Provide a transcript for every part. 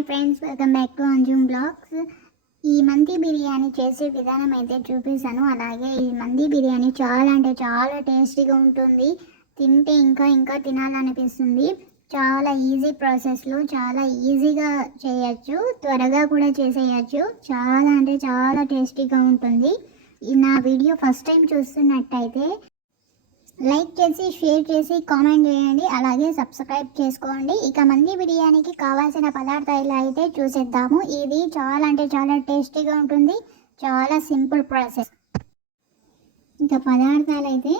Hi friends, welcome back to Anjum blogs. ఈ మంది బిర్యానీ చేసే విధానం అయితే చూపిస్తాను. అలాగే ఈ మంది బిర్యానీ చాలా అంటే చాలా టేస్టీగా ఉంటుంది. తింటే ఇంకా ఇంకా తినాలనిపిస్తుంది. చాలా ఈజీ ప్రాసెస్లో చాలా ఈజీగా చేయొచ్చు, త్వరగా కూడా చేసేయచ్చు. చాలా అంటే చాలా టేస్టీగా ఉంటుంది. నా వీడియో ఫస్ట్ టైం చూస్తున్నట్టయితే లైక్ చేసి, షేర్ చేసి, కామెంట్ చేయండి. అలాగే సబ్స్క్రైబ్ చేసుకోండి. ఇక మంది బిర్యానీకి కావాల్సిన పదార్థాలు అయితే చూసేద్దాము. ఇది చాలా అంటే చాలా టేస్టీగా ఉంటుంది. చాలా సింపుల్ ప్రాసెస్. ఇక పదార్థాలు అయితే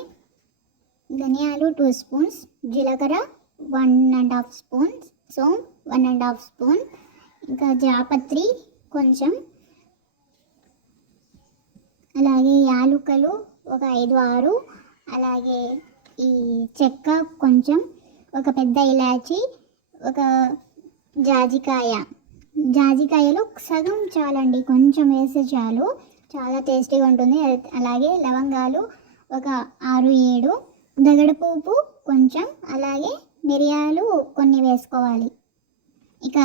ధనియాలు 2 స్పూన్స్, జీలకర్ర 1.5 స్పూన్స్, సోంపు 1.5 స్పూన్, ఇంకా జాపత్రి కొంచెం, అలాగే యాలుకలు ఒక 5-6, అలాగే ఈ చెక్క కొంచెం, ఒక పెద్ద ఇలాచి, ఒక జాజికాయలు సగం చాలండి, కొంచెం వేస్తే చాలు, చాలా టేస్టీగా ఉంటుంది. అలాగే లవంగాలు ఒక 6-7, దగడపువ్వు కొంచెం, అలాగే మిరియాలు కొన్ని వేసుకోవాలి. ఇక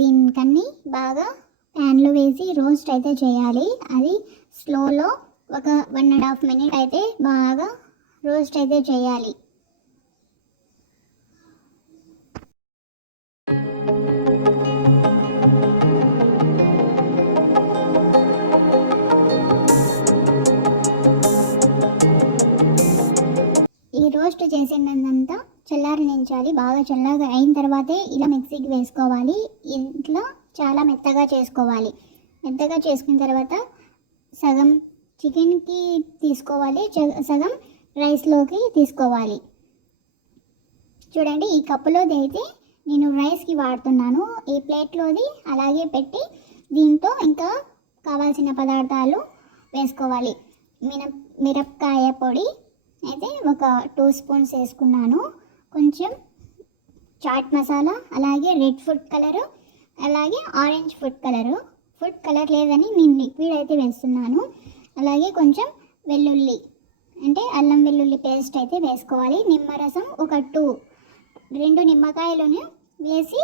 దీనికన్నీ బాగా ప్యాన్లో వేసి రోస్ట్ అయితే చేయాలి. అది స్లోలో ఒక 1.5 మినిట్ అయితే బాగా రోస్ట్ అయితే చేయాలి. ఈ రోస్ట్ చేసినంతా చల్లారనించాలి. బాగా చల్లగా అయిన తర్వాతే ఇలా మిక్సీకి వేసుకోవాలి. ఇంట్లో చాలా మెత్తగా చేసుకోవాలి. మెత్తగా చేసుకున్న తర్వాత సగం చికెన్కి తీసుకోవాలి, సగం రైస్లోకి తీసుకోవాలి. చూడండి, ఈ కప్పులోది అయితే నేను రైస్కి వాడుతున్నాను. ఈ ప్లేట్లోది అలాగే పెట్టి దీంతో ఇంకా కావాల్సిన పదార్థాలు వేసుకోవాలి. మిరపకాయ పొడి అయితే ఒక 2 స్పూన్స్ వేసుకున్నాను, కొంచెం చాట్ మసాలా, అలాగే రెడ్ ఫుడ్ కలరు, అలాగే ఆరెంజ్ ఫుడ్ కలర్ లేదని నేను లిక్విడ్ అయితే వేస్తున్నాను. అలాగే కొంచెం వెల్లుల్లి అంటే అల్లం వెల్లుల్లి పేస్ట్ అయితే వేసుకోవాలి. నిమ్మరసం ఒక 2 నిమ్మకాయలను వేసి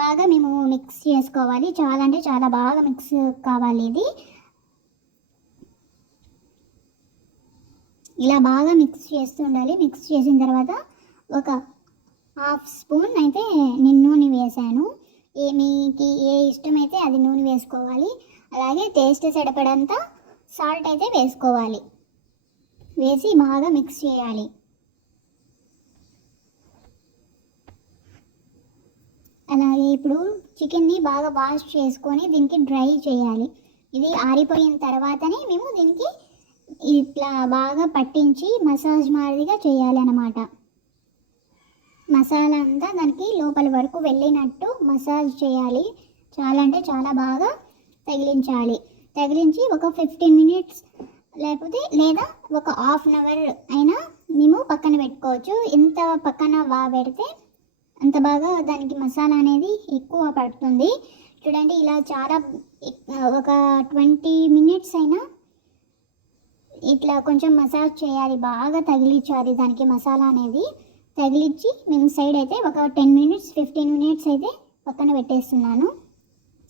బాగా మేము మిక్స్ చేసుకోవాలి. చాలా అంటే చాలా బాగా మిక్స్ కావాలి. ఇది ఇలా బాగా మిక్స్ చేస్తూ ఉండాలి. మిక్స్ చేసిన తర్వాత ఒక 1/2 స్పూన్ అయితే నేను నూనె వేసాను. మీకు ఏ ఇష్టమైతే అది నూనె వేసుకోవాలి. అలాగే టేస్ట్ సరిపడంత సాల్ట్ అయితే వేసుకోవాలి. వేసి బాగా మిక్స్ చేయాలి. అలాగే ఇప్పుడు చికెన్ని బాగా వాష్ చేసుకొని దీనికి డ్రై చేయాలి. ఇది ఆరిపోయిన తర్వాతనే మేము దీనికి ఇట్లా బాగా పట్టించి మసాజ్ మాదిరిగా చేయాలి అన్నమాట. మసాలా అంతా దానికి లోపల వరకు వెళ్ళినట్టు మసాజ్ చేయాలి. చాలా అంటే చాలా బాగా తగిలించి ఒక 15 మినిట్స్ లేదా ఒక 1/2 అవర్ అయినా మేము పక్కన పెట్టుకోవచ్చు. ఎంత పక్కన పెడితే అంత బాగా దానికి మసాలా అనేది ఎక్కువ పడుతుంది. చూడండి, ఇలా చాలా ఒక 20 మినిట్స్ అయినా ఇట్లా కొంచెం మసాజ్ చేయాలి. బాగా తగిలించాలి దానికి మసాలా అనేది. తగిలించి మేము సైడ్ అయితే ఒక 10 మినిట్స్ 15 మినిట్స్ అయితే పక్కన పెట్టేస్తున్నాను.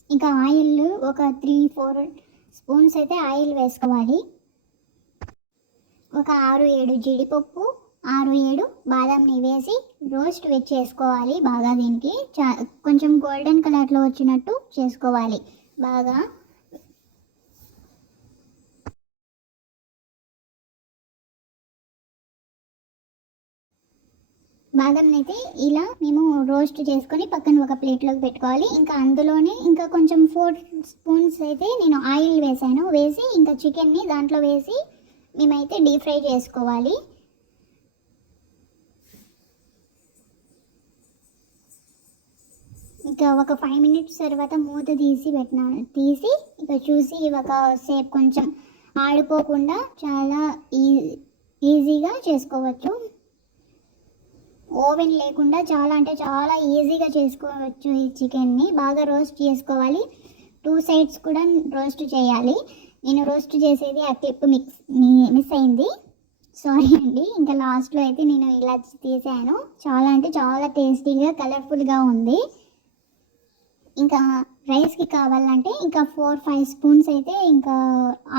ఇంకా ఆయిల్ ఒక 3-4 స్పూన్స్ అయితే ఆయిల్ వేసుకోవాలి. ఒక 6-7 జీడిపప్పు, 6-7 బాదంని వేసి రోస్ట్ చేసుకోవాలి. బాగా దీనికి కొంచెం గోల్డెన్ కలర్లో వచ్చినట్టు చేసుకోవాలి. బాగా బాదం అయితే ఇలా మేము రోస్ట్ చేసుకొని పక్కన ఒక ప్లేట్లోకి పెట్టుకోవాలి. ఇంకా అందులోనే ఇంకా కొంచెం 4 స్పూన్స్ అయితే నేను ఆయిల్ వేసాను. వేసి ఇంకా చికెన్ని దాంట్లో వేసి మేమైతే డీప్ ఫ్రై చేసుకోవాలి. ఇంకా ఒక 5 మినిట్స్ తర్వాత మూత తీసి ఇక చూసి ఒక సేపు కొంచెం ఆడిపోకుండా చాలా ఈజీగా చేసుకోవచ్చు. ఓవెన్ లేకుండా చాలా అంటే చాలా ఈజీగా చేసుకోవచ్చు. ఈ చికెన్ని బాగా రోస్ట్ చేసుకోవాలి. 2 సైడ్స్ కూడా రోస్ట్ చేయాలి. నేను రోస్ట్ చేసేది ఆ క్లిప్ మిస్ అయింది, సారీ అండి. ఇంకా లాస్ట్లో అయితే నేను ఇలా తీసాను. చాలా అంటే చాలా టేస్టీగా కలర్ఫుల్గా ఉంది. ఇంకా రైస్కి కావాలంటే ఇంకా 4-5 స్పూన్స్ అయితే ఇంకా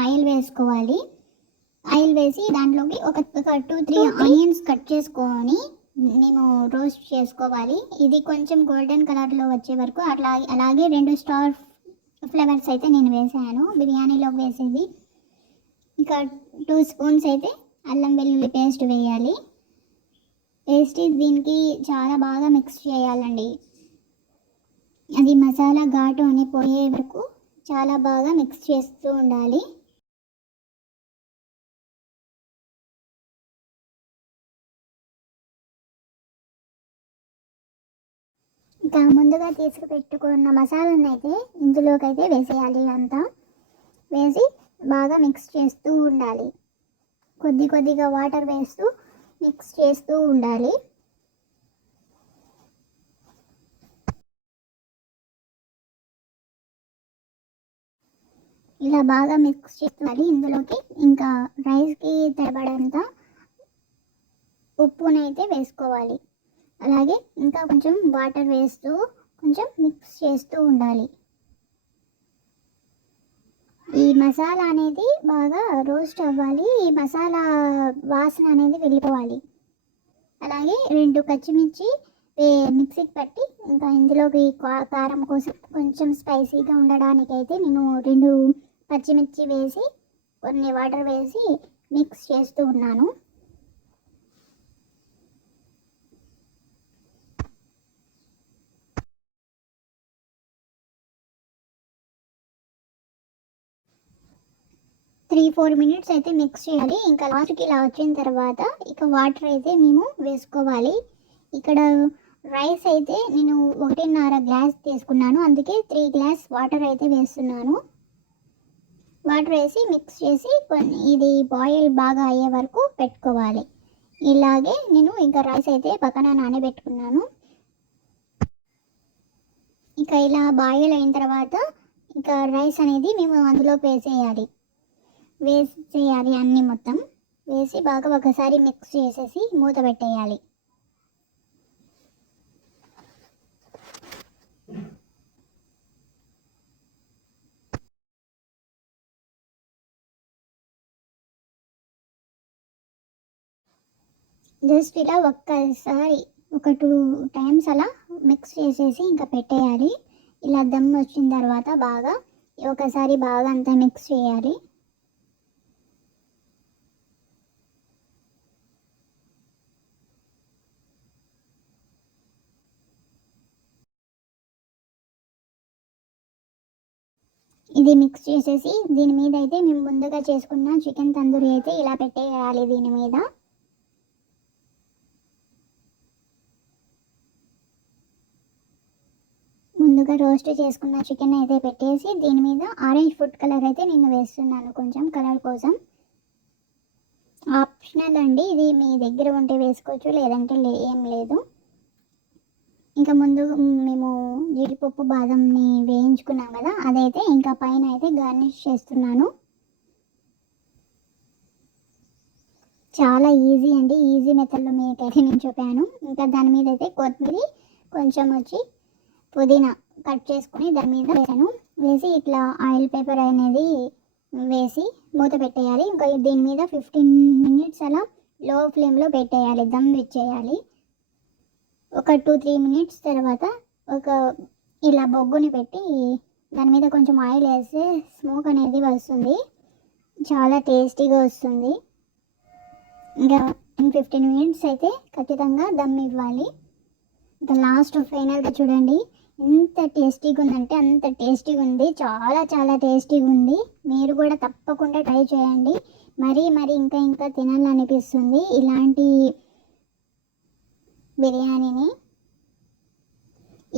ఆయిల్ వేసుకోవాలి. ఆయిల్ వేసి దాంట్లోకి ఒక 2-3 ఆనియన్స్ కట్ చేసుకొని నేను రోస్ట్ చేసుకోవాలి. ఇది కొంచెం గోల్డెన్ కలర్లో వచ్చే వరకు అలాగే 2 స్టార్ ఫ్లేవర్స్ అయితే నేను వేసాను బిర్యానీలోకి వేసేది. ఇంకా 2 స్పూన్స్ అయితే అల్లం వెల్లుల్లి పేస్ట్ వేయాలి. వేసి దీనికి చాలా బాగా మిక్స్ చేయాలండి. అది మసాలా ఘాటు అని పోయే వరకు చాలా బాగా మిక్స్ చేస్తూ ఉండాలి. ఇంకా ముందుగా తీసుకుపెట్టుకున్న మసాలాను అయితే ఇందులోకి అయితే వేసేయాలి. అంతా వేసి బాగా మిక్స్ చేస్తూ ఉండాలి. కొద్దిగా వాటర్ వేస్తూ మిక్స్ చేస్తూ ఉండాలి. ఇలా బాగా మిక్స్ చేసుకోవాలి. ఇందులోకి ఇంకా రైస్కి తడబడంత ఉప్పునైతే వేసుకోవాలి. అలాగే ఇంకా కొంచెం వాటర్ వేస్తూ కొంచెం మిక్స్ చేస్తూ ఉండాలి. ఈ మసాలా అనేది బాగా రోస్ట్ అవ్వాలి. ఈ మసాలా వాసన అనేది వెళ్ళిపోవాలి. అలాగే 2 పచ్చిమిర్చి మిక్సీకి పట్టి ఇంకా ఇందులోకి కారం కోసం కొంచెం స్పైసీగా ఉండడానికి అయితే నేను 2 పచ్చిమిర్చి వేసి కొన్ని వాటర్ వేసి మిక్స్ చేస్తూ ఉన్నాను. 3-4 మినిట్స్ అయితే మిక్స్ చేయాలి. ఇంకా లాస్ట్కి ఇలా వచ్చిన తర్వాత ఇక వాటర్ అయితే మేము వేసుకోవాలి. ఇక్కడ రైస్ అయితే నేను 1.5 గ్లాస్ తీసుకున్నాను, అందుకే 3 గ్లాస్ వాటర్ అయితే వేస్తున్నాను. వాటర్ వేసి మిక్స్ చేసి ఇది బాయిల్ బాగా అయ్యే వరకు పెట్టుకోవాలి. ఇలాగే నేను ఇంకా రైస్ అయితే పక్కన నానబెట్టుకున్నాను. ఇంకా ఇలా బాయిల్ అయిన తర్వాత ఇంకా రైస్ అనేది మేము అందులో వేసేయాలి అన్నీ మొత్తం వేసి బాగా ఒకసారి మిక్స్ చేసేసి మూత పెట్టేయాలి. జస్ట్ ఇలా ఒక్కసారి ఒక 2 టైమ్స్ అలా మిక్స్ చేసేసి ఇంకా పెట్టేయాలి. ఇలా దమ్ వచ్చిన తర్వాత బాగా ఒకసారి బాగా అంతా మిక్స్ చేయాలి. ఇది మిక్స్ చేసేసి దీని మీద అయితే మేము ముందుగా చేసుకున్న చికెన్ తందూరి అయితే ఇలా పెట్టేయాలి. దీని మీద ముందుగా రోస్ట్ చేసుకున్న చికెన్ అయితే పెట్టేసి దీని మీద ఆరెంజ్ ఫుడ్ కలర్ అయితే నేను వేస్తున్నాను కొంచెం కలర్ కోసం. ఆప్షనల్ అండి, ఇది మీ దగ్గర ఉంటే వేసుకోవచ్చు, లేదంటే ఏం లేదు. ఇంకా ముందు మేము జీడిపప్పు బాదంని వేయించుకున్నాం కదా, అదైతే ఇంకా పైన అయితే గార్నిష్ చేస్తున్నాను. చాలా ఈజీ అండి, ఈజీ మెథడ్లో మీకైతే నేను చెప్పాను. ఇంకా దాని మీద అయితే కొత్తిమీర కొంచెం వచ్చి పుదీనా కట్ చేసుకుని దాని మీద వేసాను. వేసి ఇట్లా ఆయిల్ పేపర్ అనేది వేసి మూత పెట్టేయాలి. ఇంకా దీని మీద 15 మినిట్స్ అలా లో ఫ్లేమ్లో పెట్టేయాలి, దమ్ ఇచ్చేయాలి. ఒక 2-3 మినిట్స్ తర్వాత ఇలా బొగ్గుని పెట్టి దాని మీద కొంచెం ఆయిల్ వేస్తే స్మోక్ అనేది వస్తుంది, చాలా టేస్టీగా వస్తుంది. ఇంకా 10-15 మినిట్స్ అయితే ఖచ్చితంగా దమ్ ఇవ్వాలి. ఇంకా లాస్ట్ ఫైనల్గా చూడండి ఎంత టేస్టీగా ఉందంటే అంత టేస్టీగా ఉంది, చాలా టేస్టీగా ఉంది. మీరు కూడా తప్పకుండా ట్రై చేయండి. మరీ ఇంకా తినాలనిపిస్తుంది ఇలాంటి బిర్యానీని.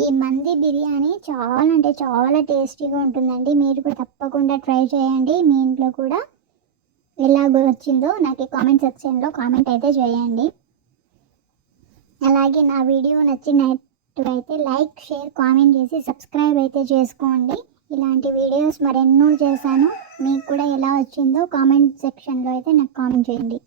ఈ మంది బిర్యానీ చాలా టేస్టీగా ఉంటుందండి. మీరు కూడా తప్పకుండా ట్రై చేయండి. మీ ఇంట్లో కూడా ఎలాగో వచ్చిందో నాకు కామెంట్ సెక్షన్లో కామెంట్ అయితే చేయండి. అలాగే నా వీడియో నచ్చినట్టయితే లైక్, షేర్, కామెంట్ చేసి సబ్స్క్రైబ్ అయితే చేసుకోండి. ఇలాంటి వీడియోస్ మరెన్నో చేశాను. మీకు కూడా ఎలా వచ్చిందో కామెంట్ సెక్షన్లో అయితే నాకు కామెంట్ చేయండి.